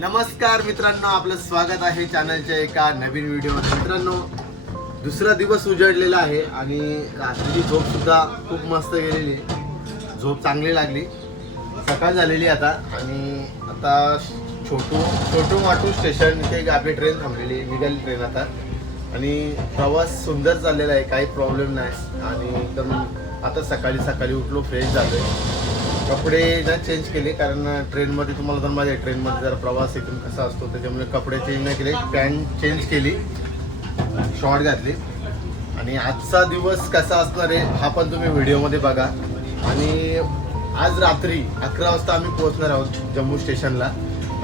नमस्कार मित्रांनो आपलं स्वागत आहे चॅनलच्या एका नवीन व्हिडिओ मित्रांनो दुसरा दिवस उजळलेला आहे आणि रात्रीची झोप सुद्धा खूप मस्त गेलेली. आहे. झोप चांगली लागली. सकाळ झालेली आता आणि आता छोटू छोटू माटू स्टेशन इथे एक आपली ट्रेन थांबलेली निघाली ट्रेन आता. आणि प्रवास सुंदर चाललेला आहे काही प्रॉब्लेम नाही. आणि एकदम आता सकाळी सकाळी उठलो फ्रेश झालोय. कपडे नाही चेंज केले कारण ट्रेनमध्ये तुम्हाला तर माझ्या ट्रेनमध्ये जरा प्रवास एकदम कसा असतो त्याच्यामुळे कपडे चेंज नाही केले पॅन्ट चेंज केली शॉर्ट घातली. आणि आजचा दिवस कसा असणार आहे हा पण तुम्ही व्हिडिओमध्ये बघा. आणि आज रात्री अकरा वाजता आम्ही पोहोचणार आहोत जम्मू स्टेशनला.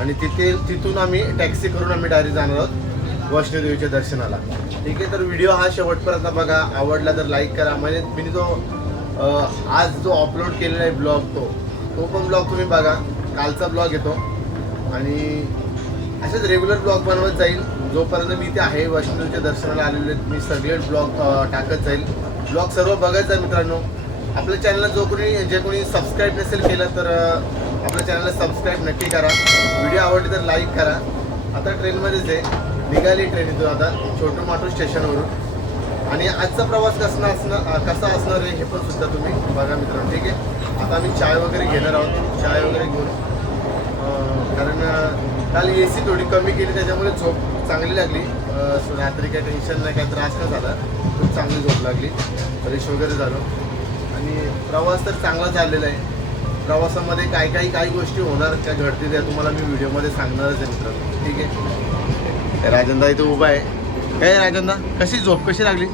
आणि तिथे तिथून आम्ही टॅक्सी करून आम्ही डायरेक्ट जाणार आहोत वैष्णोदेवीच्या दर्शनाला. ठीक आहे तर व्हिडिओ हा शेवटपर्यंत बघा. आवडला तर लाईक करा. म्हणजे मी जो आज जो अपलोड केलेला आहे ब्लॉग तो तो पण ब्लॉग तुम्ही बघा. कालचा ब्लॉग येतो. आणि असेच रेग्युलर ब्लॉग बनवत जाईल. जोपर्यंत मी इथे आहे वैष्णोच्या दर्शनाला आलेले आहेत, मी सगळे ब्लॉग टाकत जाईल. ब्लॉग सर्व बघत जा मित्रांनो. आपल्या चॅनलला जो कोणी जे कोणी सबस्क्राईब नसेल केलं तर आपल्या चॅनलला सबस्क्राईब नक्की करा. व्हिडिओ आवडली तर लाईक करा. आता ट्रेनमध्येच आहे. निघाली ट्रेन इथून आता. छोटू माटू स्टेशनवरून आणि आजचा प्रवास कसं असणार कसा असणार आहे हे पण सुद्धा तुम्ही बघा मित्रांनो ठीक आहे? आता आम्ही चाय वगैरे घेणार आहोत. चाय वगैरे घेऊन कारण काल ए सी थोडी कमी केली त्याच्यामुळे झोप चांगली लागली. रात्री काही टेन्शन नाही काही त्रास नाही झाला. खूप चांगली झोप लागली. फ्रेश वगैरे झालो. आणि प्रवास तर चांगला झालेला आहे. प्रवासामध्ये काय काही काही गोष्टी होणार त्या घडतील त्या तुम्हाला मी व्हिडिओमध्ये सांगणारच आहे मित्रांनो ठीक आहे? राजनदा इथं उभा आहे. काय राजंदा कशी झोप? कशी लागली?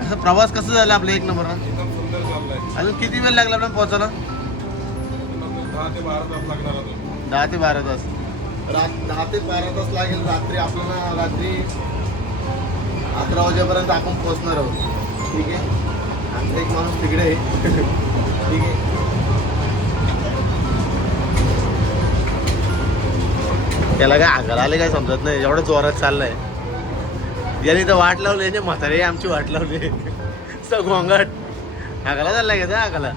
असं प्रवास कसं झाला आपल्या एक चाललाय. अजून किती वेळ लागला आपल्याला पोहोचायला दहा ते बारा तास लागणार अजून. दहा ते बारा तास. रात दहा ते बारा तास लागेल. रात्री आपल्याला रात्री अकरा वाजेपर्यंत आपण पोहोचणार आहोत. ठीक आहे? आमचा एक माणूस तिकडे आहे. ठीक आहे? त्याला काय आगाला आले काय समजत नाही. एवढं जोरात चाललंय. याने तर वाट लावली याने म्हातारे आमची वाट लावली गोंगाट आगाला चाललाय का आगाला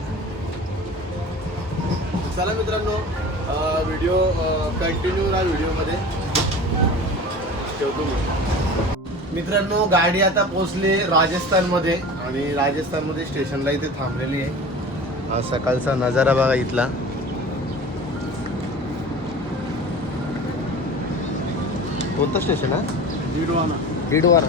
चला मित्रांनो व्हिडिओ कंटिन्यू राहा व्हिडिओमध्ये ठेवतो मित्रांनो गाडी आता पोचली राजस्थानमध्ये आणि राजस्थानमध्ये स्टेशनला इथे थांबलेली आहे. हा सकाळचा नजारा बघा इथला. कोणतं स्टेशन आहे दीडवारा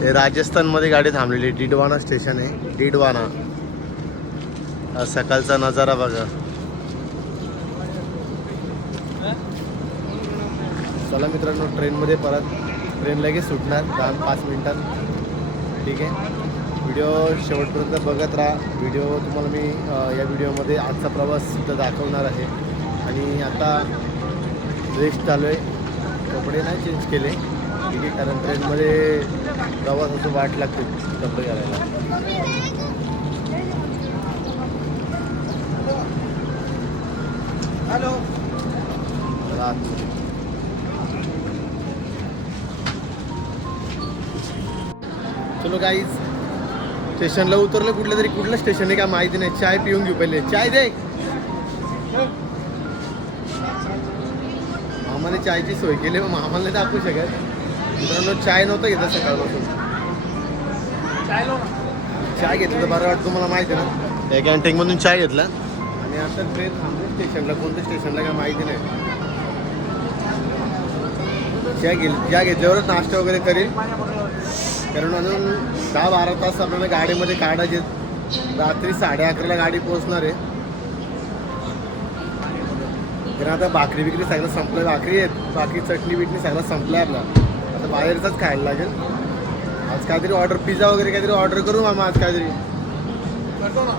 हे राजस्थानमध्ये गाडी थांबलेली डिडवाना स्टेशन आहे. डिडवाना. सकाळचा नजारा बघा. चला मित्रांनो ट्रेनमध्ये परत. ट्रेन लगेच सुटणार. दहा पाच मिनिटात. ठीक आहे. व्हिडिओ शेवटपर्यंत बघत राहा. व्हिडिओ तुम्हाला मी या व्हिडिओमध्ये आजचा प्रवास सुद्धा दाखवणार आहे. आणि आता रेस्ट चालू आहे. कपडे नाही चेंज केले. ठीक आहे कारण ट्रेनमध्ये प्रवासाचं वाट लागते कपडे घालायला. हॅलो. चलो गाईज स्टेशनला उतरलं कुठलं तरी कुठलं स्टेशन आहे का माहिती नाही. चाय पिऊन घेऊ पहिले. चाय दे. मामाने चायची सोय केली मग मामाला दाखवू शकत. मित्रांनो चाय नव्हतं घेतलं सकाळपासून. चाय घेतलं तर बरं वाटतं तुम्हाला माहिती आहे ना? त्या कॅन्टीनमधून चाय घेतला? आणि आता ट्रेन थांबली स्टेशनला कोणत्या स्टेशनला काय माहिती नाही. ज्या घेल ज्या घेतल्यावरच नाश्ता वगैरे करेल. कारण अजून दहा बारा तास आपल्याला गाडीमध्ये काढायचे रात्री साडे अकराला गाडी पोहोचणार आहे. तर आता भाकरी बिकरी सगळं संपलं भाकरी आहेत. बाकी चटणी बिटणी सगळं संपलं आहे आपला. आता बाहेरचाच खायला लागेल. आज काहीतरी ऑर्डर पिझ्झा वगैरे काहीतरी ऑर्डर करू मामा आज काहीतरी. करतो ना.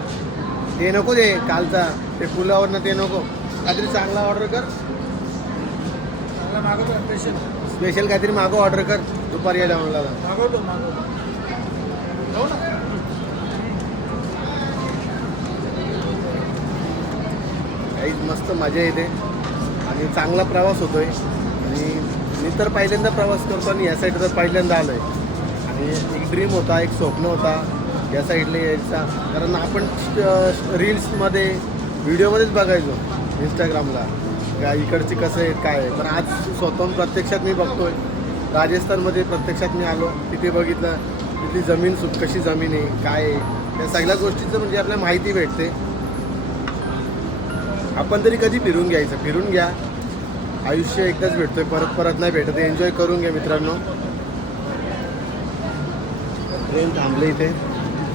ते नको दे कालचा. ते पुलावरनं ते नको. काहीतरी चांगला ऑर्डर कर. चांगला मागवतो स्पेशल स्पेशल काहीतरी मागो ऑर्डर कर. दुपारी या जेवणाला. मागवतो मागवतो. जाऊ ना. काहीच मस्त मजा येते. आणि चांगला प्रवास होतोय. आणि मी तर पहिल्यांदा प्रवास करतो आणि या साईड तर पहिल्यांदा आलोय. आणि एक ड्रीम होता एक स्वप्न होता या साईडला यायचा. कारण आपण रील्समध्ये व्हिडिओमध्येच बघायचो इंस्टाग्रामला का इकडची कसं आहे काय आहे पण आज स्वतःहून प्रत्यक्षात मी बघतोय. राजस्थानमध्ये प्रत्यक्षात मी आलो. तिथे बघितलं तिथली जमीन सु कशी जमीन आहे काय आहे. या सगळ्या गोष्टीचं म्हणजे आपल्याला माहिती भेटते. आपण तरी कधी फिरून घ्यायचं? फिरून घ्या. आयुष्य एकदाच भेटतोय. परत परत नाही भेटत. एन्जॉय करून घ्या मित्रांनो. ट्रेन थांबले इथे.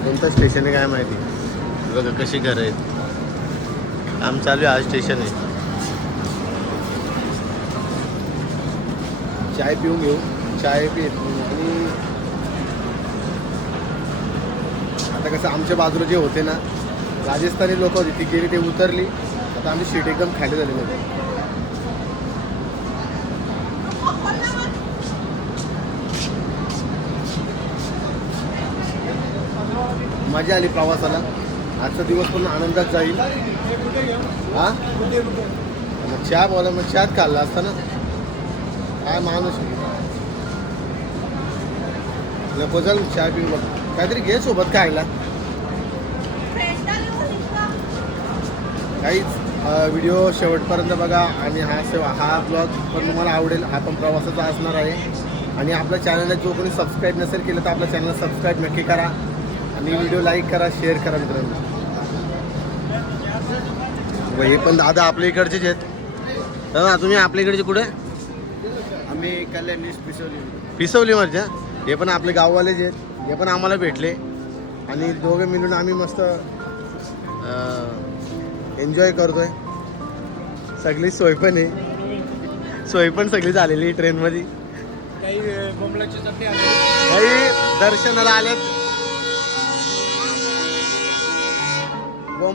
कोणतं स्टेशन आहे काय माहिती? बघा कशी घरं आहेत. काम चालू आहे आज स्टेशन आहे. चाय पिऊन घेऊ. चाय पित. आणि आता कसं आमच्या बाजूला जे होते ना राजस्थानी लोक होती ती गेली ते उतरली. आता आमची सीट एकदम खाली झालेली होती मजा आली प्रवासाला. आजचा दिवस पण आनंदात जाईल. हा? मग चहा बोला मग चहाच खाल्ला असता ना? काय माणूस नको जाल चहा पिऊ बघ काहीतरी घे सोबत खायला. काहीच व्हिडिओ शेवटपर्यंत बघा. आणि हा सेवा हा ब्लॉग पण तुम्हाला आवडेल. हा पण प्रवासाचा असणार आहे. आणि आपल्या चॅनलला जो कोणी सबस्क्राईब नसेल केलं तर आपल्या चॅनलला सबस्क्राईब नक्की करा. आणि व्हिडिओ लाईक करा शेअर करा मित्रांनो. व हे पण दादा आपल्या इकडचेच आहेत. दादा तुम्ही आपल्या इकडचे कुठे? आम्ही कल्याणी पिसवली. पिसवली मर्जा हे पण आपले गाववालेच आहेत. हे पण आम्हाला भेटले. आणि दोघे मिळून आम्ही मस्त एन्जॉय करतोय. सगळी सोय पण आहे. सोय पण सगळी झालेली आहे ट्रेनमध्ये काही दर्शनाला आलेत.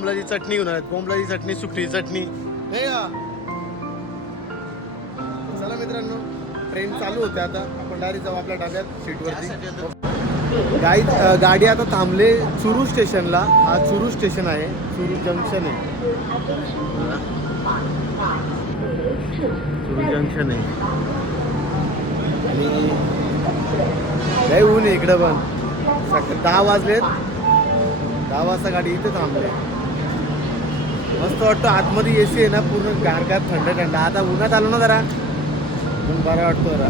बोंबलाची चटणी घेऊन आहेत बोंबलाची चटणी सुकटी चटणी. नाही का? चला मित्रांनो ट्रेन चालू होते आता. आपण डायरेक्ट जाऊ आपल्या डाब्यात सीटवरती. गाई गाडी आता थांबले चुरू स्टेशनला. हा चुरू स्टेशन आहे. चुरू जंक्शन आहे. चुरू जंक्शन आहे. आणि लय ऊन इकडं पण. सकाळी दहा वाजलेत. दहा वाजता गाडी इथे थांबले. मस्त वाटतं आतमध्ये ए सी आहे ना पूर्ण गारगार थंड थंड. आता उन्हात आलो ना जरा. मग बरं वाटतो जरा.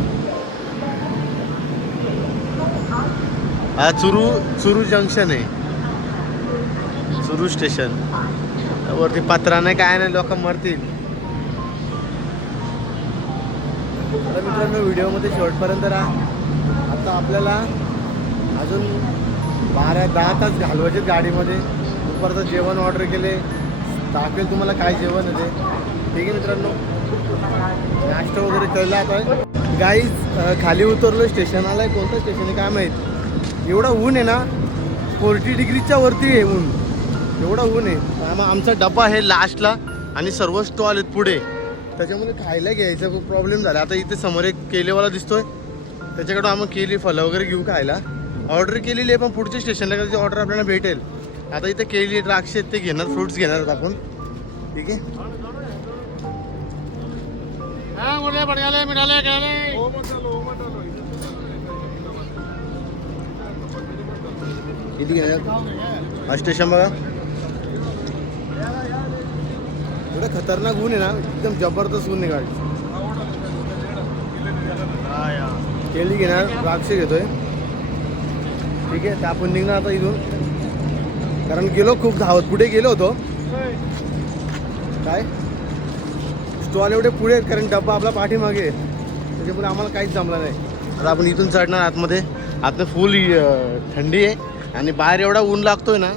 हा चुरू चुरू जंक्शन आहे. चुरू स्टेशन वरती पत्रा नाही काय नाही लोक मरतील. मित्रांनो व्हिडिओमध्ये शेवटपर्यंत राहा. आता आपल्याला अजून बारा दहा तास घालवायचे गाडीमध्ये. दुपारचं जेवण ऑर्डर केले. दाखवेल तुम्हाला काय जेवण आहे ते? ठीक आहे मित्रांनो. नाश्ता वगैरे कळला आता. गाईज खाली उतरलो स्टेशनाला आहे कोणतं स्टेशन आहे? काय माहीत? एवढा ऊन आहे ना फोर्टी डिग्रीच्या वरती आहे ऊन. एवढा ऊन आहे. आमचा डबा आहे लास्टला आणि सर्व स्टॉल आहेत पुढे. त्याच्यामध्ये खायला घ्यायचा खूप प्रॉब्लेम झाला. आता इथे समोर एक केलेवाला दिसतोय. त्याच्याकडून आम्ही केली फलं वगैरे घेऊ खायला. ऑर्डर केलेली आहे पण पुढच्या स्टेशनला कधी ऑर्डर आपल्याला भेटेल. आता इथे केली द्राक्ष ते घेणार फ्रुट्स घेणार आहेत आपण. ठीक आहे? किती घेणार हा स्टेशन बघा. एवढं खतरनाक ऊन आहे ना एकदम जबरदस्त ऊन गाडी केळी घेणार द्राक्ष घेतोय. ठीक आहे तर आपण निघणार आता इथून. कारण गेलो खूप धावत. पुढे गेलो होतो. काय? स्टॉल एवढे पुढे आहेत कारण डब्बा आपला पाठीमागे आहे. त्याच्यामुळे आम्हाला काहीच जमलं नाही. आता आपण इथून चढणार आतमध्ये. आता फुल थंडी आहे आणि बाहेर एवढा ऊन लागतोय ना.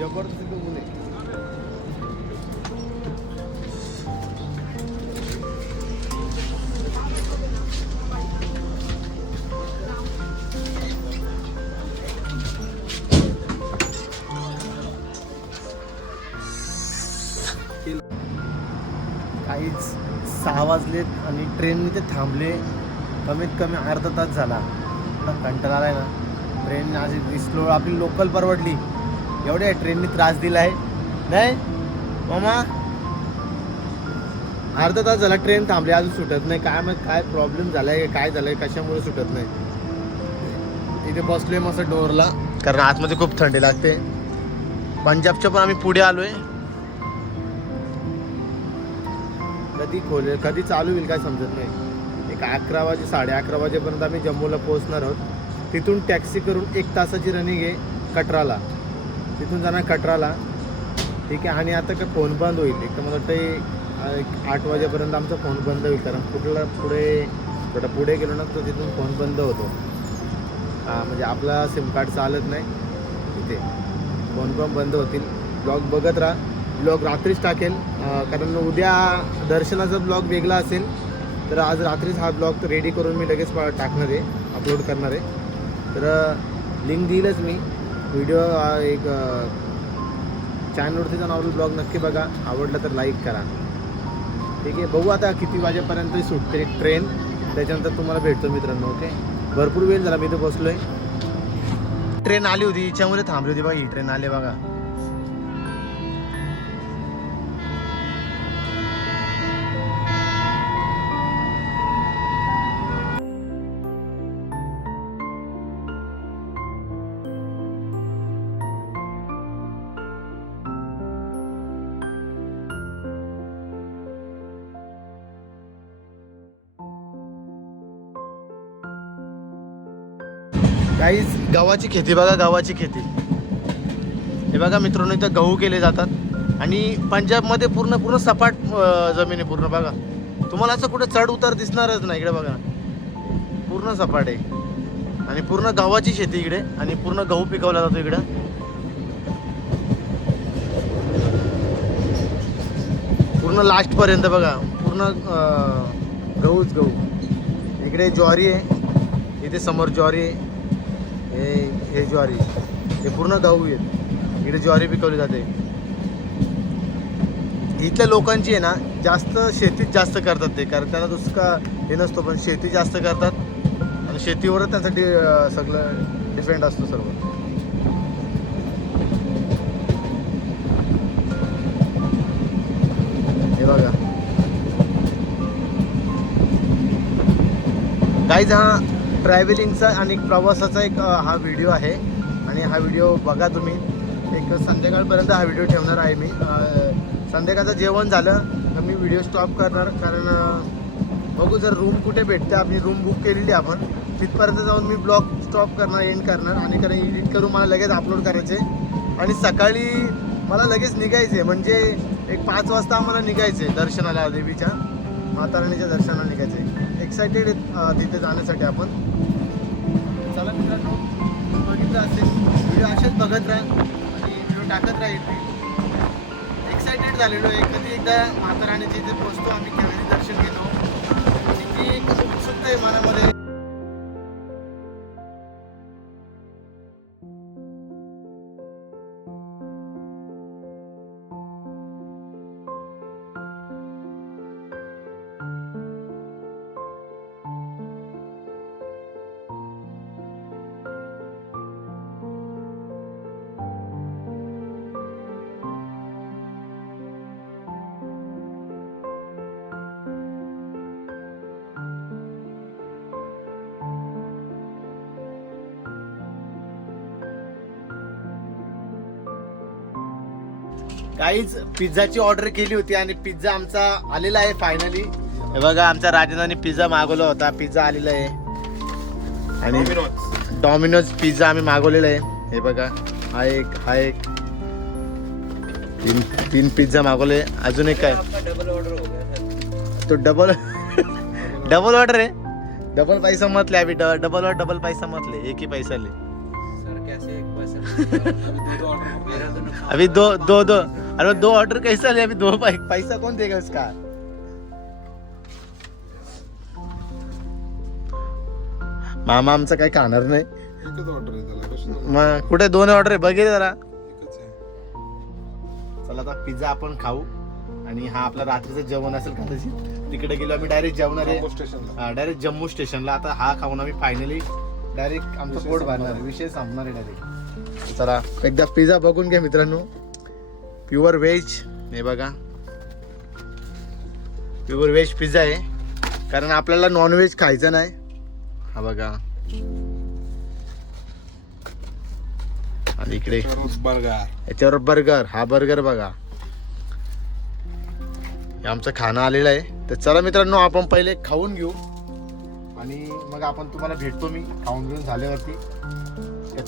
जबरदस्त. काहीच सहा वाजलेत आणि ट्रेनने ते थांबले. कमीत कमी अर्धा तास झाला. एवढा कंटाळा आलाय ना. ट्रेन आज स्लो आपली लोकल परवडली. एवढ्या ट्रेनने त्रास दिला आहे. नाही? मामा? अर्धा तास झाला ट्रेन थांबली अजून सुटत नाही. काय मग काय प्रॉब्लेम झालाय काय झालंय कशामुळे सुटत नाही. इथे बसलोय मस्त डोअरला कारण आतमध्ये खूप थंडी लागते. पंजाबच्या पण आम्ही पुढे आलोय. कधी खोले कधी चालू होईल काय समजत नाही. एक अकरा वाजे साडे अकरा वाजेपर्यंत आम्ही जम्मूला पोहोचणार आहोत. तिथून टॅक्सी करून एक तासाची रनिंग आहे कटराला. तिथून जाणार कटराला. ठीक आहे आणि आता काय फोन बंद होईल. एक तर मला वाटतं एक आठ वाजेपर्यंत आमचा फोन बंद होईल कारण कुठला पुढे थोडं पुढे गेलो ना तर तिथून फोन बंद होतो. हां म्हणजे आपला सिम कार्ड चालत नाही. तिथे फोन पण बंद होतील. ब्लॉग बघत राहा. ब्लॉग रात्रीच टाकेल. कारण उद्या दर्शनाचा ब्लॉग वेगळा असेल तर आज रात्रीच हा ब्लॉग रेडी करून मी लगेच टाकणार आहे अपलोड करणार आहे. तर लिंक देईलच मी. व्हिडिओ एक चॅनलवरती जाऊन आवडून ब्लॉग नक्की बघा. आवडलं तर लाईक करा. ठीक आहे बघू आता किती वाजेपर्यंत सुटते ट्रेन त्याच्यानंतर तुम्हाला भेटतो मित्रांनो ओके भरपूर वेळ झाला मी इथे आहे ट्रेन आली होती हिच्यामध्ये थांबली होती बघा ही ट्रेन आली बघा. गावाची गव्हाची खेती बघा गव्हाची खेती. हे बघा मित्रांनो इथं गहू केले जातात. आणि पंजाबमध्ये पूर्ण पूर्ण सपाट जमीन आहे पूर्ण बघा. तुम्हाला असं कुठं चढ उतार दिसणारच नाही इकडे बघा. पूर्ण सपाट आहे. आणि पूर्ण गव्हाची शेती इकडे. आणि पूर्ण गहू पिकवला जातो इकडं. पूर्ण लास्टपर्यंत बघा. पूर्ण गहूच गहू. इकडे ज्वारी आहे. इथे समोर ज्वारी आहे. हे हे ज्वारी हे पूर्ण गहू आहेत. इकडे ज्वारी पिकवली जाते. इथल्या लोकांची आहे ना जास्त शेतीच जास्त करतात ते कारण त्यांना दुसरा हे नसतो पण शेती जास्त करतात. आणि शेतीवरच त्यांचं डि सगळं डिपेंड असतो सर्व. हे बघा. गाईज हा ट्रॅव्हलिंगचा आणि प्रवासाचा एक हा व्हिडिओ आहे. आणि हा व्हिडिओ बघा तुम्ही. एक संध्याकाळपर्यंत हा व्हिडिओ ठेवणार आहे मी. संध्याकाळचं जेवण झालं तर मी व्हिडिओ स्टॉप करणार. कारण बघू जर रूम कुठे भेटते आपली रूम बुक केलेली आहे आपण तिथपर्यंत जाऊन मी ब्लॉग स्टॉप करणार एंड करणार. आणि कारण एडिट करून मला लगेच अपलोड करायचे. आणि सकाळी मला लगेच निघायचे. म्हणजे एक पाच वाजता आम्हाला निघायचे दर्शनाला देवीच्या माताराणीच्या दर्शनाला निघायचे. एक्सायटेड तिथे जाण्यासाठी आपण. चला मित्रांनो बघितलं असेल. व्हिडिओ असेच बघत राहा आणि व्हिडिओ टाकत राहील एक्सायटेड झालेलो आहे. कधी एकदा माताराणीच्या इथे पोचतो आम्ही केवढी दर्शन घेतो. आणि ती एक उत्सुकता आहे मनामध्ये. काहीच पिझ्झाची ऑर्डर केली होती आणि पिझ्झा आमचा आलेला आहे फायनली हे बघा आमच्या राजनाने पिझ्झा मागवला होता. पिझ्झा आलेला आहे. आणि. डॉमिनोज पिझ्झा आम्ही मागवलेला आहे. हे बघा हा एक हा एक. तीन तीन पिझ्झा मागवले. अजून एक काय? तो डबल डबल ऑर्डर आहे. डबल पैसा मतले अभी डबल और डबल पैसा मतले एक ही पैसा ले. अभी दो दो दो अरे दो ऑर्डर कैसा ले? अभी दो पैसा कौन देगा उसका मामा आमचं काही खाणार नाही. एकच ऑर्डर आहे त्याला कशाला मग कुठे दोन ऑर्डर आहे? बघितलं जरा. एकच आहे. चला आता पिझ्झा आपण खाऊ. आणि हा आपला रात्रीचं जेवण असेल कदाचित. तिकडे गेलो आम्ही डायरेक्ट जेवणार जम्बो आहे स्टेशनला. डायरेक्ट जम्मू स्टेशनला. आता हा खाऊन आम्ही फायनली डायरेक्ट आमचं विषय पोट संपणार भरणार. आहे. विषय संपणार आहे डायरेक्ट चला एकदा पिझ्झा बघून घ्या मित्रांनो. प्युअर व्हेज हे बघा. प्युअर व्हेज पिझ्झा आहे. कारण आपल्याला नॉनव्हेज खायचं नाही. हा बघा. आणि इकडे. बर्गर याच्यावर बर्गर हा बर्गर बघा. हे आमचं खाणं आलेलं आहे. तर चला मित्रांनो आपण पहिले खाऊन घेऊ. आणि मग आपण तुम्हाला भेटतो मी. खाऊन घेऊन झाल्यावरती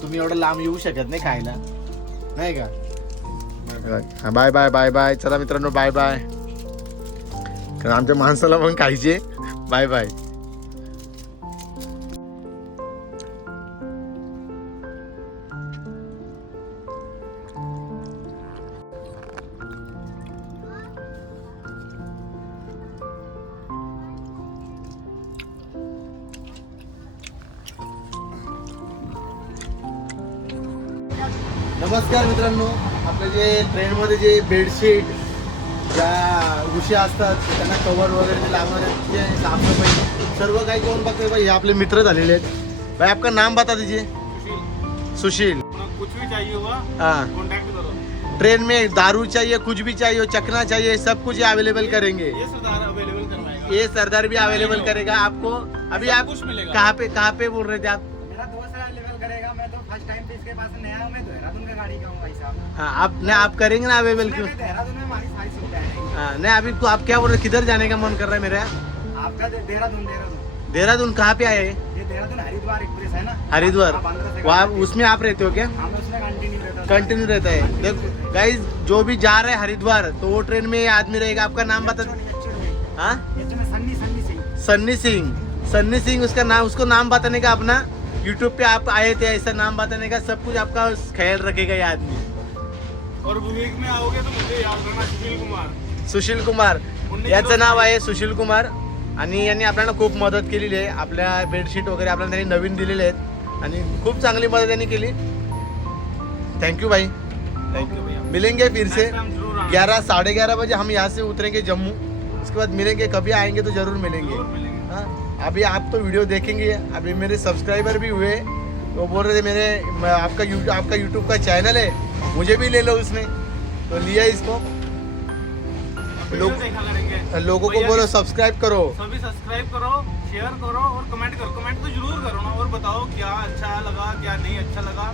तुम्ही एवढं लांब येऊ शकत नाही खायला. नाही का? हा बाय बाय बाय बाय चला मित्रांनो बाय बाय कारण आमच्या माणसाला पण खायचे बाय बाय बेडशीट ज्या उशी असतात त्यांना कवर वगैरे ते साफसफाई सर्व काही कोण बघते भाई हे आपले मित्र झालेले आहेत. भाई आपका नाम बता दीजिए. सुशील. कुछ भी चाहिए होगा हाँ. कॉन्टैक्ट करो. ट्रेन में दारू चाहिए कुछ भी चाहिए चखना चाहिए सब कुछ अवेलेबल करेंगे. ये सरदार अवेलेबल करवाएगा. ये सरदार भी अवेलेबल करेगा आपको. अभी आप कुछ मिलेगा। कहाँ पे कहाँ पे बोल रहे थे आप? फ़र्स्ट टाइम पे इसके पास नया हूँ मैं देहरादून का गाड़ी का हूँ भाई साहब। हाँ आप नहीं आप करेंगे ना अवेलेबल मैं देहरादून में हमारी सारी सुविधाएँ हैं। हाँ नहीं अभी तो आप क्या बोल रहे किधर जाने का मन कर रहा है मेरा? आपका देहरादून देहरादून। देहरादून कहाँ पे आए? ये देहरादून हरिद्वार एक्सप्रेस है ना? हरिद्वार। वहाँ उसमें आप रहते हो क्या? हम उसमें कंटिन्यू रहता है। कंटिन्यू रहता है। देखो गाइस जो भी जा रहे हैं हरिद्वार तो वो ट्रेन में आदमी रहेगा। आपका नाम बता हाँ? सन्नी सिंह। सन्नी सिंह। सन्नी सिंह उसका नाम उसको नाम बताने का अपना यूट्यूब पे आप आए थे ऐसा नाम बताने का सब कुछ आपका ख्याल रखेगा ये आदमी। और विवेक में आओगे तो मुझे याद करना सुशील कुमार। सुशील कुमार। याचं नाव आहे सुशील कुमार आणि यांनी आपल्याला खूप मदत केलेली आहे. आपल्या बेडशीट वगैरे आपल्याला त्यांनी नवीन दिलेले आहेत आणि खूप चांगली मदत त्यांनी केली. थँक्यू भाई ओके भैया मिलेंगे फिर से। ग्यारह साढ़े ग्यारह बजे हम यहाँ से उतरेंगे जम्मू. उसके बाद मिलेंगे कभी आएंगे तो जरूर मिलेंगे. अभी आप तो वीडियो देखेंगे अभी मेरे सब्सक्राइबर भी हुए। तो बोल रहे थे मेरे आपका यू आपका यूट्यूब का चैनल है मुझे भी ले लो उसने तो लिया इसको। लोग- लोगों को बोलो सब्सक्राइब करो। सभी सब्सक्राइब करो शेयर करो और कमेंट करो। कमेंट तो ज़रूर करो ना और बताओ क्या अच्छा लगा क्या नहीं अच्छा लगा।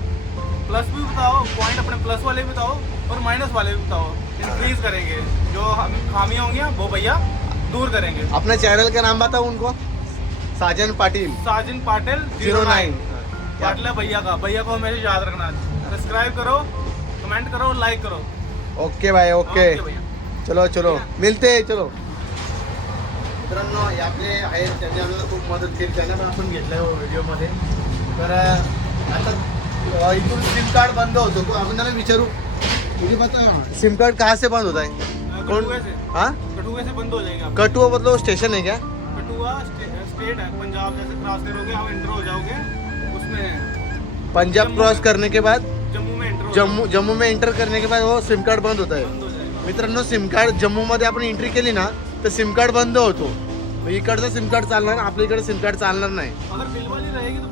प्लस भी बताओ पॉइंट अपने प्लस वाले भी बताओ और माइनस वाले भी बताओ। इंक्रीज करेंगे। जो हम खामियाँ होंगी वो भैया दूर करेंगे। अपने चैनल का नाम बताओ उनको। Sajan Patil. Sajan Patil zero nine. Patil भैया का। भैया को हमेशा याद रखना। सब्सक्राइब करो कमेंट करो लाइक करो। ओके भाई ओके। चलो चलो। मिलते हैं, चलो। मित्रांनो आपले आहेत त्यांनी आपल्याला खूप मदत केली. त्यांना पण आपण घेतलंय व्हिडिओमध्ये. तर अं, आता अं, इथून सिम कार्ड बंद होतो. तो आपण त्याला विचारू. मुझे बता सिम कार्ड कहाँ से बंद होता है कौन कठुए से हाँ? कठुए से बंद हो जाएगा। कटुआ मतलब स्टेशन है क्या कठुआ स्टेट है। पंजाब जैसे क्रॉस करोगे आप एंटर हो जाओगे। उसमें पंजाब क्रॉस करने के बाद? जम्मू में एंटर जम्मू जम्मू में एंटर करने के बाद वो सिम कार्ड बंद होता है। मित्रांनो सिम कार्ड जम्मूमध्ये आपण एंट्री केली ना तर सिम कार्ड बंद होतो. इकडचं सिम कार्ड चालणार आपल्या इकडे सिम कार्ड चालणार नाही. अगर बिल वाली रहेगी तो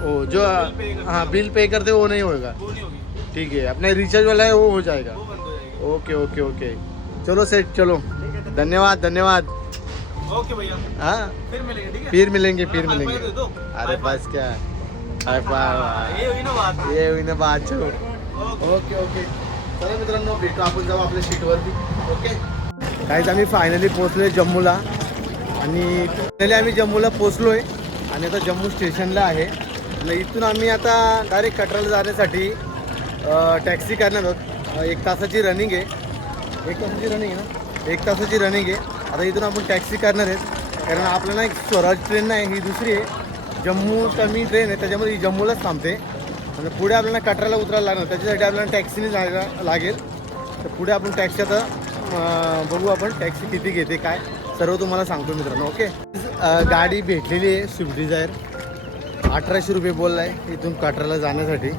ओ जो हाँ बिल पे करते वो नहीं होगा। ठीक है अपने रिचार्ज वाला है वो हो जाएगा. हो जाएगी। Okay okay okay. चलो सेठ चलो. धन्यवाद धन्यवाद. ओके भैया। हाँ। फिर मिलेंगे ठीक है? फिर मिलेंगे फिर मिलेंगे। अरे। बस क्या? हाय फाय ये हुई ना बात। ये हुई ना बात चलो ओके। ओके चला मित्रांनो भेटू आपण जाऊ आपल्या सीटवरती ओके? काहीच आम्ही फायनली पोहोचलोय जम्मूला. आणि फायनली आम्ही जम्मूला पोहोचलोय. आणि आता जम्मू स्टेशनला आहे. आणि इथून आम्ही आता डायरेक्ट कटराला जाण्यासाठी टॅक्सी करणार आहोत. एक तासाची रनिंग आहे. एक तासाची रनिंग आहे ना? एक तासाची रनिंग आहे. आता इथून आपण टॅक्सी करणार आहेत. कारण आपल्याला एक स्वराज ट्रेन नाही ही दुसरी आहे. जम्मू कमी ट्रेन आहे त्याच्यामध्ये ही जम्मूलाच थांबते. आणि पुढे आपल्याला कटराला उतरायला लागणार त्याच्यासाठी आपल्याला टॅक्सीने जायला लागेल. तर पुढे आपण टॅक्सी आता बघू आपण टॅक्सी किती घेते काय. सर्व तुम्हाला सांगतो मित्रांनो ओके. गाडी भेटलेली आहे स्विफ्ट डिझायर अठराशे रुपये बोलला आहे इथून कटराला जाण्यासाठी.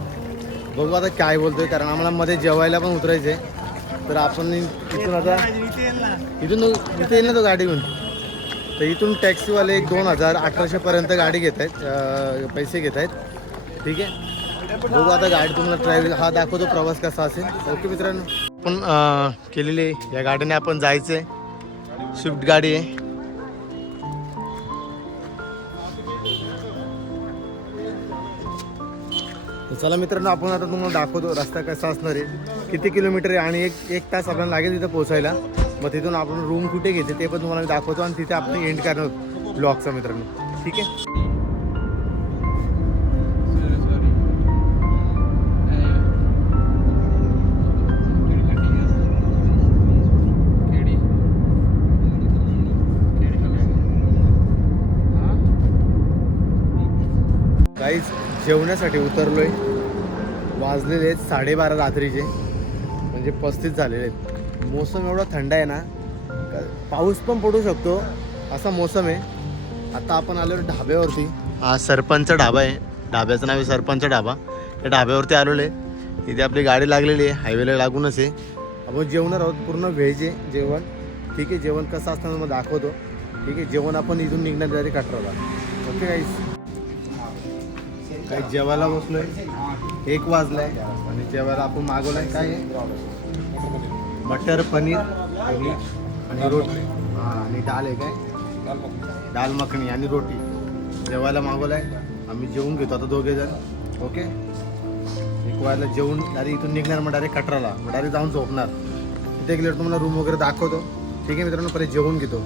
बघू आता काय बोलतोय कारण आम्हाला मध्ये जेवायला पण उतरायचं आहे तर आपण इथून आता इथून इथे येईल ना तो गाडी घेऊन. तर इथून टॅक्सीवाले एक दोन हजार अठराशेपर्यंत गाडी घेत आहेत पैसे घेत आहेत. ठीक आहे? बघू आता गाडी तुम्हाला ट्रॅव्हल हा दाखवतो प्रवास कसा असेल. ओके मित्रांनो. आपण केलेली आहे. या गाडीने आपण जायचं आहे स्विफ्ट गाडी आहे. चला मित्रांनो आपण आता तुम्हाला दाखवतो रस्ता कसा असणार आहे. किती किलोमीटर आहे आणि एक एक तास आपल्याला लागेल तिथं पोहोचायला. मग तिथून आपण रूम कुठे घेते ते पण तुम्हाला मी दाखवतो आणि तिथे आपण एंड करणार ब्लॉगचा मित्रांनो. ठीक आहे? काहीच जेवण्यासाठी उतरलोय. वाजलेले आहेत साडेबारा रात्रीचे. म्हणजे पस्तीस झालेले आहेत. मोसम एवढा थंड आहे ना पाऊस पण पडू शकतो. असा मोसम आहे. आता आपण आलो ढाब्यावरती. हा सरपंच ढाबा आहे. ढाब्याचं नाव आहे सरपंच ढाबा. त्या ढाब्यावरती आलेलो आहे. इथे आपली गाडी लागलेली आहे. हायवेला लागूनच आहे. आपण जेवणार आहोत. पूर्ण व्हेज आहे जेवण. ठीक आहे जेवण कसं असताना मग दाखवतो. ठीक आहे जेवण आपण इथून निघणार डायरेक्ट कटराला ओके काही जेवायला बसलोय? एक वाजलाय. आणि जेवायला आपण मागवलाय काय? आहे मटर पनीर आणि आणि रोटी. हा आणि दाल आहे काय? दाल मखणी आणि रोटी. जेवायला मागवलाय. आम्ही जेवून घेतो आता दोघे जण. ओके? एक वाजला जेवून डायरेक्ट इथून निघणार मग डायरेक्ट कटराला. मग डायरेक्ट जाऊन झोपणार. तिथे गेल्यावर तुम्हाला रूम वगैरे दाखवतो. ठीक आहे मित्रांनो? पहिले जेवून घेतो.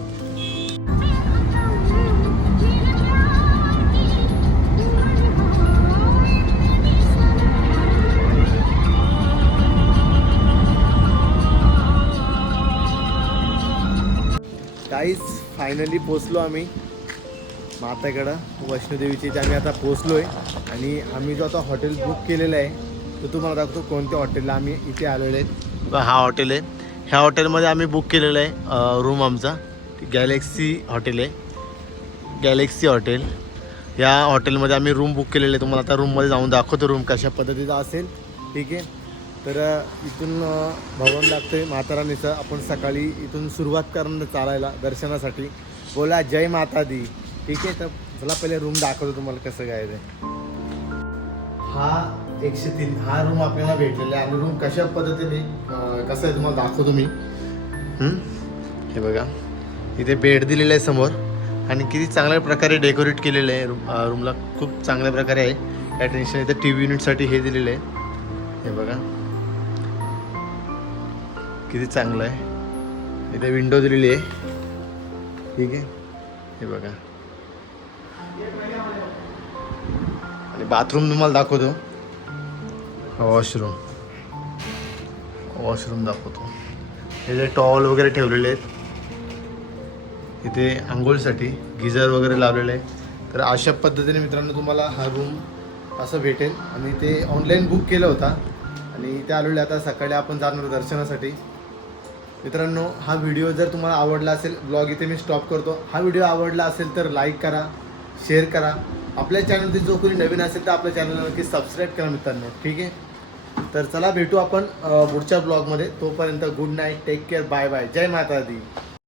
गाईज फायनली पोचलो आम्ही. माताकडं वैष्णोदेवीची इथे आम्ही आता पोचलो आहे आणि आम्ही जो आता हॉटेल बुक केलेलं आहे तो तुम्हाला दाखवतो कोणत्या हॉटेलला आम्ही इथे आलेलो आहे. हा हॉटेल आहे. ह्या हॉटेलमध्ये आम्ही बुक केलेलं आहे रूम आमचा. गॅलेक्सी हॉटेल आहे. गॅलेक्सी हॉटेल या हॉटेलमध्ये आम्ही रूम बुक केलेलं आहे. तुम्हाला आता रूममध्ये जाऊन दाखवतो रूम कशा पद्धतीचा असेल. ठीक आहे? तर इथून भवन लागतोय माताराणीचं आपण सकाळी इथून सुरुवात करणार चालायला दर्शनासाठी. बोला जय माता दी ठीक आहे तर चला पहिले रूम दाखवतो तुम्हाला कसं काय ते. हा एकशे तीन. हा रूम आपल्याला भेटलेला आहे. आणि रूम कशा पद्धतीने कसं आहे तुम्हाला दाखवतो मी. हे? बघा. इथे बेड दिलेलं आहे समोर. आणि किती चांगल्या प्रकारे डेकोरेट केलेलं आहे रूम रूमला खूप चांगल्या प्रकारे आहे. या टेन्शन इथे टी व्ही युनिटसाठी हे दिलेलं आहे. हे बघा. किती चांगलं आहे. इथे विंडो दिलेली आहे. ठीक आहे. हे बघा. आणि बाथरूम तुम्हाला दाखवतो. वॉशरूम वॉशरूम दाखवतो. हे टॉवल वगैरे ठेवलेले आहेत. इथे आंघोळीसाठी गिझर वगैरे लावलेले आहे तर अशा पद्धतीने मित्रांनो तुम्हाला हा रूम असं भेटेल. आणि ते ऑनलाईन बुक केलं होता. आणि इथे आलेले आता सकाळी आपण जाणार दर्शनासाठी. मित्रांनो हा व्हिडिओ जर तुम्हाला आवडला असेल ब्लॉग इथे मी स्टॉप करतो. हा व्हिडिओ आवडला असेल तर लाईक करा शेअर करा. आपल्या चॅनलमध्ये जो कोणी नवीन असेल तर आपल्या चॅनलला नक्की सबस्क्राईब करा मित्रांनो ठीक आहे? तर चला भेटू आपण पुढच्या ब्लॉगमध्ये तोपर्यंत good night take care bye bye जय माता दी.